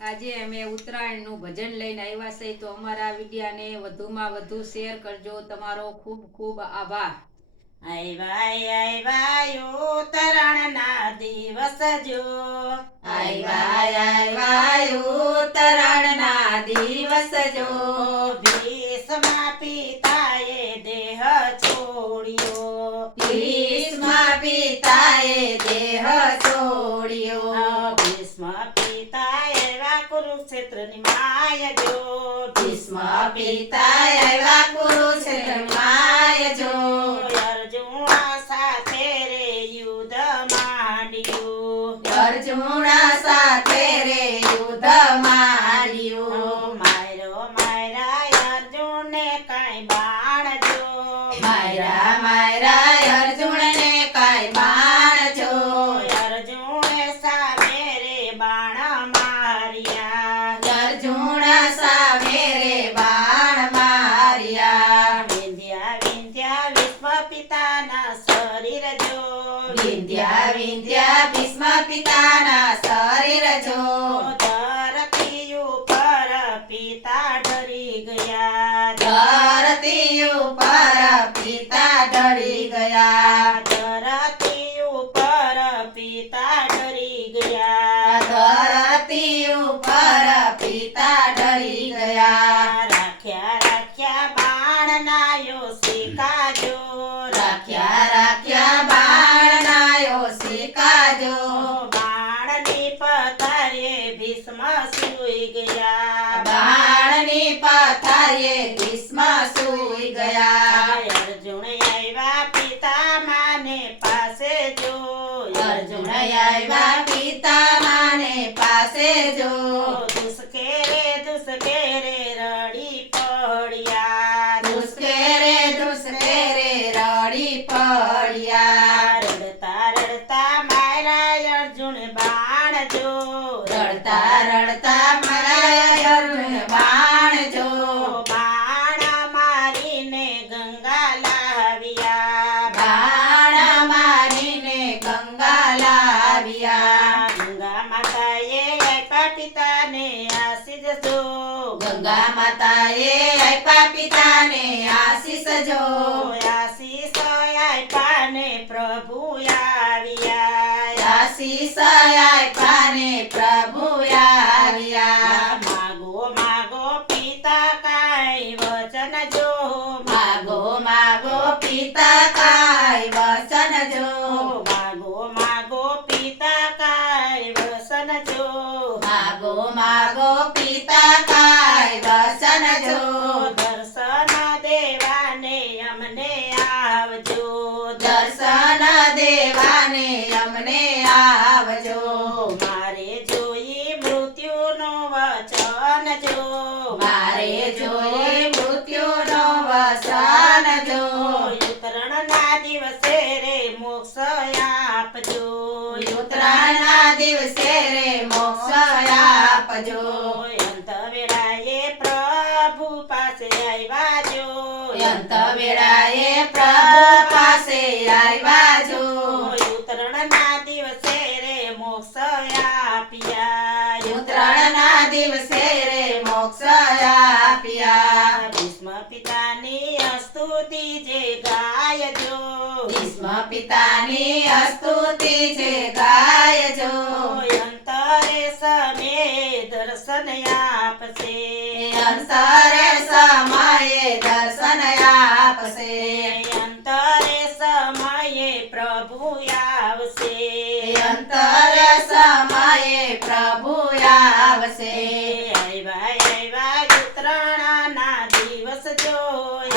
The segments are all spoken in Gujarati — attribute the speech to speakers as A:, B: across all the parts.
A: આજે અમે ઉત્તરાયણનું ભજન લઈને આવ્યા છે, તો અમારા વિડિયાને વધુમાં વધુ શેર કરજો. તમારો ખૂબ ખૂબ આભાર.
B: આવ્યા આવ્યા ઉત્તરાયણના દિવસ જો.
A: આવ્યા આવ્યા ઉત્તરાયણના દિવસ જો
B: ભીષમા પિતાએ દેહ છોડ્યો
A: ભીષ્મ પિતાએ દેહ છોડ્યો
B: ભીષ્મ પિતા એવા કુરુક્ષેત્રની માય જો
A: ભીષ્મ પિતા આવ્યા કુરુક્ષેત્રમાં
B: વિશ્વ પિતાના શરીર જો.
A: વિંધ્યા વિંધ્યા ભીષ્મ પિતાના શરીર જો.
B: ધરતી ઉપર પિતા ડરી ગયા
A: ધરતી ઉપર પિતા ડરી ગયા
B: ધરતી ઉપર પિતા ડરી ગયા
A: ધરતી ઉપર પિતા ડરી ગયા
B: રાખ્યા રાખ્યા બાણ નાયો શીખાજો
A: રાખ્યા રાખ્યા બાણ નાયો શીખાજો
B: બાણની પથારીએ ભીષ્મ સૂઈ ગયા
A: બાણની પથારીએ ભીષ્મ સૂઈ ગયા
B: અર્જુન આવ્યા પિતા માને પાસે જો
A: અર્જુન આવ્યા પિતા માને પાસે જો
B: દુષ્કેરે દુષ્કેરે રડી પડ્યા.
A: દુષ્કેરે દુષ્કેરે રડી પડ્યા.
B: રડતા રડતા મારા અર્જુન બાણ જો
A: રડતા રડતા મારા અર્જુન બાણ જો
B: બાણ મારીને ગંગા લાવ્યા
A: બાણ મારીને ગંગા લાવ્યા
B: ગંગા માતાએ આપ્યા પિતાને આશીષ જો
A: ગંગા એ આપ્યા પિતાને આશીષ જો
B: આશીષ આપ્યા ને પ્રભુ આવ્યા.
A: આશીષ આપ્યા ને પ્રભુ આવ્યા.
B: માગો માગો પિતા કાંઈ વચન જો.
A: માગો માગો પિતા
B: દિવસે રે મોક્ષ આપજો.
A: ઉત્તરાયણના દિવસે રે મોક્ષ આપજો.
B: અંત વેળાએ પ્રભુ પાસે આવ્યા જો.
A: અંત વેળાએ પ્રભુ પાસે આવ્યા જો.
B: ઉત્તરાયણના દિવસે રે મોક્ષ આપ્યા.
A: ઉત્તરાયણના દિવસે રે મોક્ષ આપ્યા
B: ભીષ્મ પિતાની સ્તુતિ જે ગાયજો
A: ભીષ્મ પિતાની અસ્તુતિ છે ગાયજો
B: અંતરે સમે દર્શન આપશે.
A: અંતરે સમયે દર્શન આપશે.
B: અંતરે સમયે પ્રભુ આવશે.
A: અંતરે સમયે પ્રભુ આવશે.
B: આવ્યા આવ્યા ઉત્તરાયણના દિવસ જો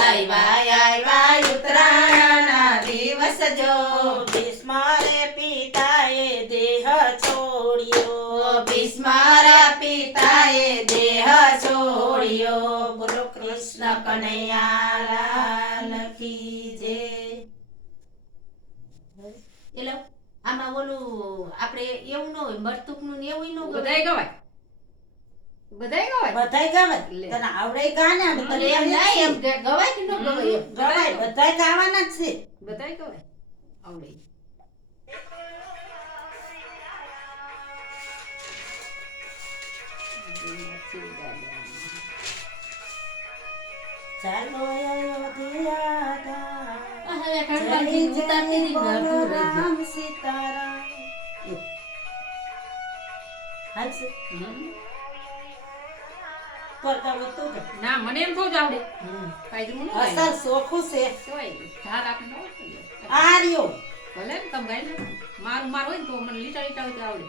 A: આવ્યા ઉત્તરાયણના દિવસ જો
B: ભીષ્મ રે પિતાએ દેહ છોડ્યો.
A: ભીષ્મર પિતાએ દેહ છોડ્યો. બોલો કૃષ્ણ કનૈયા લાલ કી જય. એટલે આમાં ઓલું આપણે એવું ન હોય મરતુકનું ને એવું ન હોય.
C: બધાય ગવાય. બધાય ગવાય?
B: બધાય
C: ગવાય.
B: તને આવડે ગાને
A: એટલે એમ ના એમ ગવાય કે ન ગવાય
B: ગવાય બધાય ગાવાના જ છે.
C: બધાય ગવાય. આવડે
B: ચાલો અયોધ્યા
D: ના
C: મને એમ બહુ જ આવડે.
B: સોખું છે.
C: ધાર આપણે ભલે ને તમે મારું મારું હોય તો મને લીટા લીટા આવડે.